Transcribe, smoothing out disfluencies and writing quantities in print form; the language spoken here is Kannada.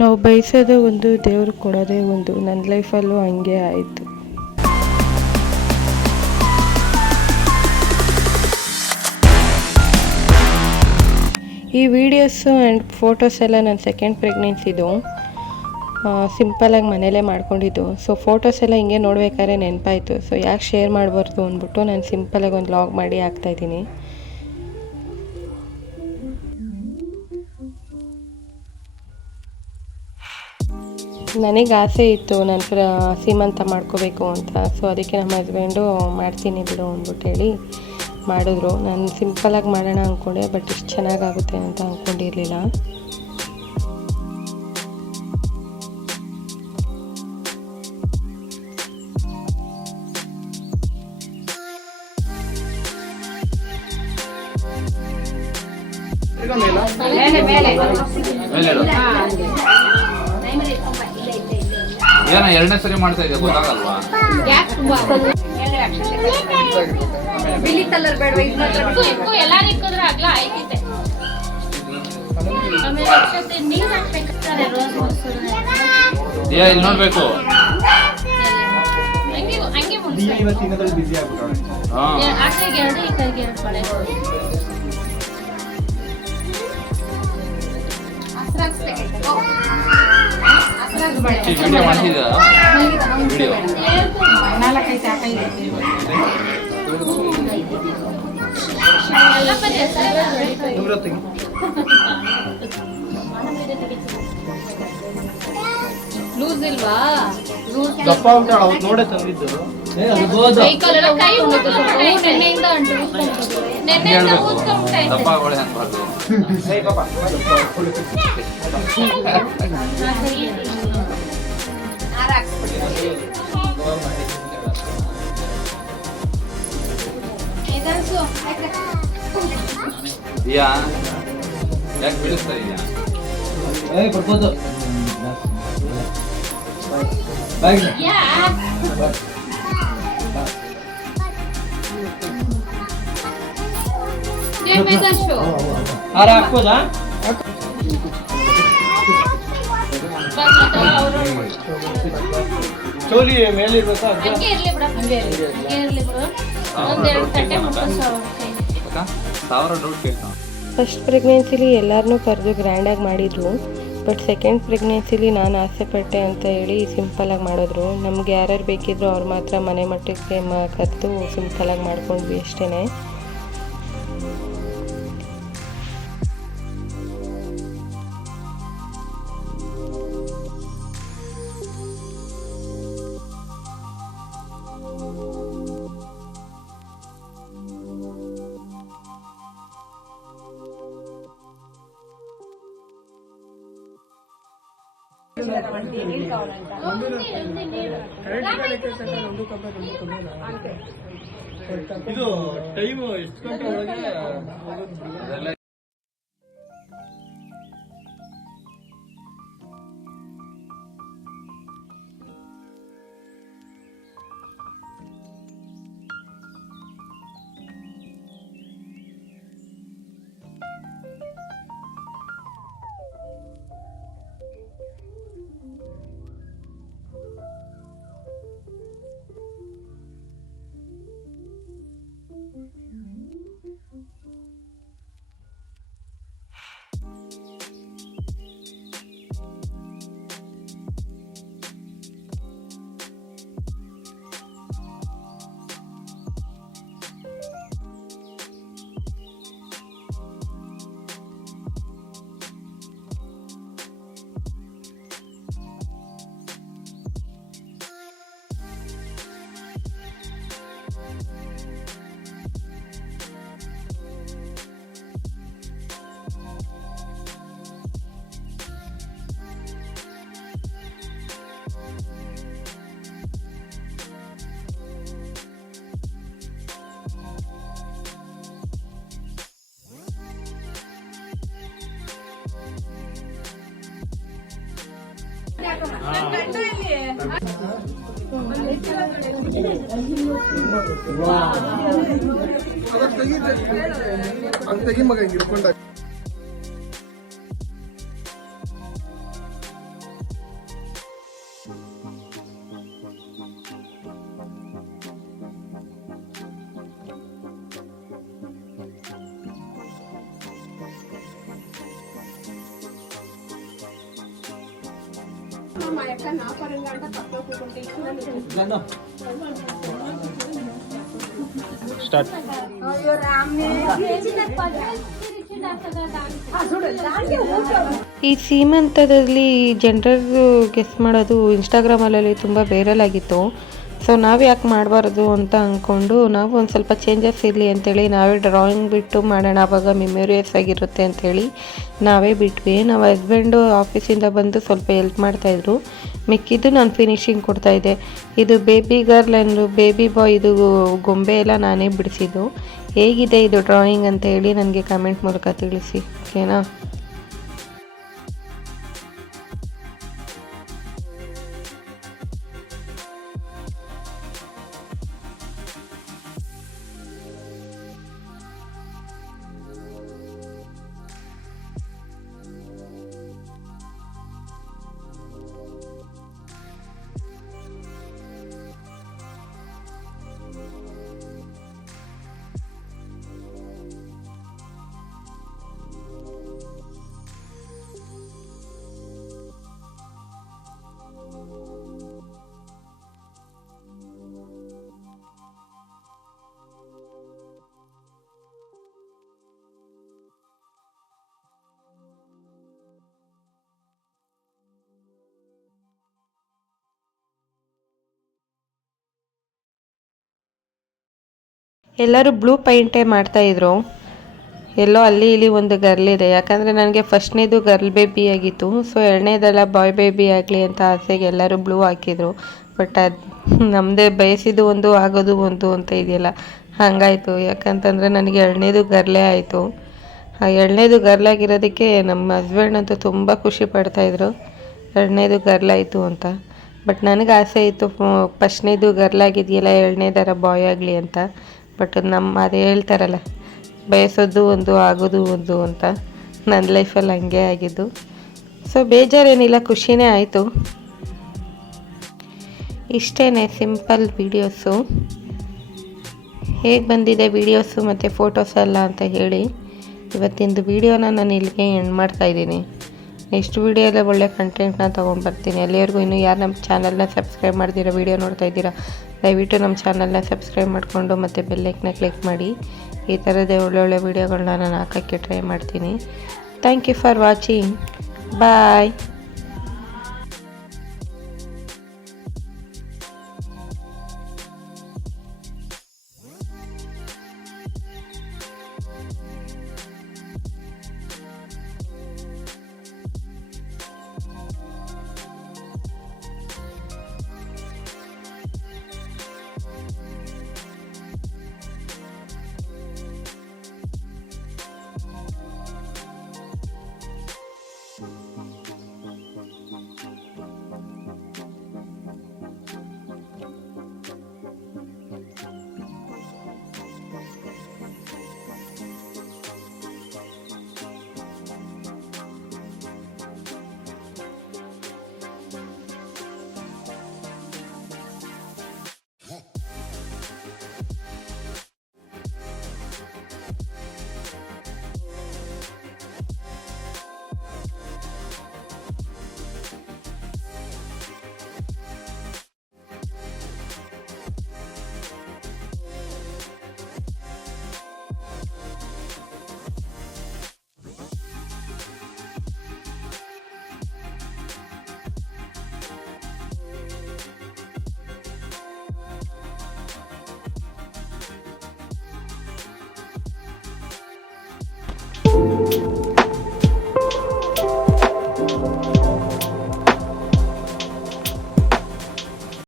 ನಾವು ಬಯಸೋದೇ ಒಂದು, ದೇವ್ರು ಕೊಡೋದೇ ಒಂದು. ನನ್ನ ಲೈಫಲ್ಲೂ ಹಂಗೆ ಆಯಿತು. ಈ ವಿಡಿಯೋಸು ಆ್ಯಂಡ್ ಫೋಟೋಸ್ ಎಲ್ಲ ನನ್ನ ಸೆಕೆಂಡ್ ಪ್ರೆಗ್ನೆನ್ಸಿದು ಸಿಂಪಲಾಗಿ ಮನೇಲೇ ಮಾಡ್ಕೊಂಡಿದ್ದು. ಸೊ ಫೋಟೋಸ್ ಎಲ್ಲ ಹಿಂಗೆ ನೋಡ್ಬೇಕಾದ್ರೆ ನೆನಪಾಯಿತು. ಸೊ ಯಾಕೆ ಶೇರ್ ಮಾಡಬಾರ್ದು ಅಂದ್ಬಿಟ್ಟು ನಾನು ಸಿಂಪಲಾಗಿ ಒಂದು ಲಾಗ್ ಮಾಡಿ ಹಾಕ್ತಾಯಿದ್ದೀನಿ. ನನಗೆ ಆಸೆ ಇತ್ತು ನನ್ನ ಸೀಮಂತ ಮಾಡ್ಕೋಬೇಕು ಅಂತ. ಸೊ ಅದಕ್ಕೆ ನಮ್ಮ ಹಸ್ಬೆಂಡು ಮಾಡ್ತೀನಿ ಬಿಡು ಅಂದ್ಬಿಟ್ಟು ಹೇಳಿ ಮಾಡಿದ್ರು. ನಾನು ಸಿಂಪಲಾಗಿ ಮಾಡೋಣ ಅಂದ್ಕೊಂಡೆ, ಬಟ್ ಇಷ್ಟು ಚೆನ್ನಾಗಾಗುತ್ತೆ ಅಂತ ಅಂದ್ಕೊಂಡಿರಲಿಲ್ಲ. ಏನ ಎರಡನೇ ಸರಿ ಮಾಡ್ತಾ ಇದ್ದೆ ಗೊತ್ತಾಗಲ್ವಾ? ಬಿಳಿ ಕಲರ್ ಬೇಡವಾ? ಇದು ಮಾತ್ರ ಎಲ್ಲ ಇಕ್ಕಿದ್ರೆ ಆಗ್ಲ ಆಯ್ತಿದೆ. ಆಮೇಲೆ ಅಕ್ಷತೆ ನೀರು ಹಾಕ್ಬೇಕಾದ್ರೆ ಇಲ್ಲಿ ನೋಡ್ಬೇಕು. ಹಂಗೆ ಆಚೆಗೆ ಎರಡು ಈ ಕೈಗೆ ಎರಡು ಪಡೆ ವಿಡಿಯೋ ಮಾಡ್ತಿದ್ದ ವಿಡಿಯೋ ಲೂಸ್ ಇಲ್ವಾ? ದಪ್ಪ ಉಂಟಾಳ ಅವತ್ತು ನೋಡೇ ತಂದಿದ್ದು. ದಪ್ಪ ಒಳ್ಳೆ ಅನ್ಬಾರ್ದು. ಇದೆಯಾ? ಯಾಕೆ ಬೀಳಿಸ್ತಾ ಇದೆಯಾ? ಬರ್ಬೋದು. ಹಾರ ಹಾಕ್ಬೋದಾ? ಚೋಲಿ ಮೇಲೆ ಇರ್ಬೇಕಾ? ಫಸ್ಟ್ ಪ್ರೆಗ್ನೆನ್ಸಿಲಿ ಎಲ್ಲರನ್ನೂ ಕರೆದು ಗ್ರ್ಯಾಂಡಾಗಿ ಮಾಡಿದರು. ಬಟ್ ಸೆಕೆಂಡ್ ಪ್ರೆಗ್ನೆನ್ಸಿಲಿ ನಾನು ಆಸೆ ಪಟ್ಟೆ ಅಂತ ಹೇಳಿ ಸಿಂಪಲಾಗಿ ಮಾಡಿದ್ರು. ನಮ್ಗೆ ಯಾರ್ಯಾರು ಬೇಕಿದ್ರು ಅವ್ರು ಮಾತ್ರ ಮನೆ ಮಟ್ಟಕ್ಕೆ ಕರೆದು ಸಿಂಪಲಾಗಿ ಮಾಡ್ಕೊಂಡ್ವಿ ಅಷ್ಟೇ. ಇದು ಟೈಮ್ ಎಷ್ಟು ಗಂಟೆ ಒಳಗೆ? ತೆಗಿ ಮಗ ಹಿಂಗೆ ಇಟ್ಕೊಂಡ స్టార్ట్. ಈ ಸೀಮಂತದಲ್ಲಿ ಜನರದ್ದು ಗೆಸ್ ಮಾಡೋದು ಇನ್ಸ್ಟಾಗ್ರಾಮಲ್ಲಿ ತುಂಬ ವೈರಲ್ ಆಗಿತ್ತು. ಸೊ ನಾವು ಯಾಕೆ ಮಾಡಬಾರ್ದು ಅಂತ ಅಂದ್ಕೊಂಡು ನಾವು ಒಂದು ಸ್ವಲ್ಪ ಚೇಂಜಸ್ ಇರಲಿ ಅಂಥೇಳಿ ನಾವೇ ಡ್ರಾಯಿಂಗ್ ಬಿಟ್ಟು ಮಾಡೋಣ, ಆವಾಗ ಮೆಮೊರಿಯಸ್ ಆಗಿರುತ್ತೆ ಅಂಥೇಳಿ ನಾವೇ ಬಿಟ್ವಿ. ನಾವು ಹಸ್ಬೆಂಡು ಆಫೀಸಿಂದ ಬಂದು ಸ್ವಲ್ಪ ಹೆಲ್ಪ್ ಮಾಡ್ತಾಯಿದ್ರು, ಮಿಕ್ಕಿದ್ದು ನಾನು ಫಿನಿಶಿಂಗ್ ಕೊಡ್ತಾಯಿದ್ದೆ. ಇದು ಬೇಬಿ ಗರ್ಲ್ ಆ್ಯಂಡ್ ಬೇಬಿ ಬಾಯ್, ಇದು ಗೊಂಬೆ ಎಲ್ಲ ನಾನೇ ಬಿಡಿಸಿದ್ದು. ಹೇಗಿದೆ ಇದು ಡ್ರಾಯಿಂಗ್ ಅಂತ ಹೇಳಿ ನನಗೆ ಕಮೆಂಟ್ ಮೂಲಕ ತಿಳಿಸಿ, ಓಕೆನಾ? ಎಲ್ಲರೂ ಬ್ಲೂ ಪೈಂಟೇ ಮಾಡ್ತಾಯಿದ್ರು. ಎಲ್ಲೋ ಅಲ್ಲಿ ಇಲ್ಲಿ ಒಂದು ಗರ್ಲ್ ಇದೆ, ಯಾಕಂದರೆ ನನಗೆ ಫಸ್ಟ್ನೇದು ಗರ್ಲ್ ಬೇಬಿ ಆಗಿತ್ತು. ಸೊ ಎರಡನೇದೆಲ್ಲ ಬಾಯ್ ಬೇಬಿ ಆಗಲಿ ಅಂತ ಆಸೆಗೆ ಎಲ್ಲರೂ ಬ್ಲೂ ಹಾಕಿದರು. ಬಟ್ ಅದು ನಮ್ಮದೇ ಬಯಸಿದ್ದು ಒಂದು ಆಗೋದು ಒಂದು ಅಂತ ಇದೆಯಲ್ಲ, ಹಾಗಾಯಿತು. ಯಾಕಂತಂದರೆ ನನಗೆ ಎರಡನೇದು ಗರ್ಲೇ ಆಯಿತು. ಆ ಎರಡನೇದು ಗರ್ಲಾಗಿರೋದಕ್ಕೆ ನಮ್ಮ ಹಸ್ಬೆಂಡ್ ಅಂತೂ ತುಂಬ ಖುಷಿ ಪಡ್ತಾಯಿದ್ರು, ಎರಡನೇದು ಗರ್ಲಾಯಿತು ಅಂತ. ಬಟ್ ನನಗೆ ಆಸೆ ಇತ್ತು ಫಸ್ಟ್ನೇದು ಗರ್ಲಾಗಿದೆಯಲ್ಲ, ಎರಡನೇದರ ಬಾಯ್ ಆಗಲಿ ಅಂತ. ಬಟ್ ಅದೇ ಹೇಳ್ತಾರಲ್ಲ, ಬಯಸೋದು ಒಂದು ಆಗೋದು ಒಂದು ಅಂತ. ನನ್ನ ಲೈಫಲ್ಲಿ ಹಂಗೆ ಆಗಿದ್ದು. ಸೊ ಬೇಜಾರೇನಿಲ್ಲ, ಖುಷಿನೇ ಆಯಿತು. ಇಷ್ಟೇ ಸಿಂಪಲ್ ವೀಡಿಯೋಸು. ಹೇಗೆ ಬಂದಿದೆ ವೀಡಿಯೋಸು ಮತ್ತು ಫೋಟೋಸ್ ಎಲ್ಲ ಅಂತ ಹೇಳಿ ಇವತ್ತಿಂದು ವೀಡಿಯೋನ ನಾನು ಇಲ್ಲಿಗೆ ಎಂಡ್ ಮಾಡ್ತಾಯಿದ್ದೀನಿ. ನೆಕ್ಸ್ಟ್ ವೀಡಿಯೋದಲ್ಲಿ ಒಳ್ಳೆ ಕಂಟೆಂಟ್ನ ತೊಗೊಂಡ್ಬರ್ತೀನಿ. ಅಲ್ಲಿವರೆಗೂ ಇನ್ನೂ ಯಾರು ನಮ್ಮ ಚಾನಲ್ನ ಸಬ್ಸ್ಕ್ರೈಬ್ ಮಾಡ್ದಿರೋ ವೀಡಿಯೋ ನೋಡ್ತಾ ಇದ್ದೀರಾ, ದಯವಿಟ್ಟು ನಮ್ಮ ಚಾನಲ್ನ ಸಬ್ಸ್ಕ್ರೈಬ್ ಮಾಡಿಕೊಂಡು ಮತ್ತು ಬೆಲ್ಲೈಕನ್ನ ಕ್ಲಿಕ್ ಮಾಡಿ. ಈ ಥರದೇ ಒಳ್ಳೊಳ್ಳೆ ವೀಡಿಯೋಗಳನ್ನ ನಾನು ಹಾಕೋಕ್ಕೆ ಟ್ರೈ ಮಾಡ್ತೀನಿ. Thank you for watching. Bye.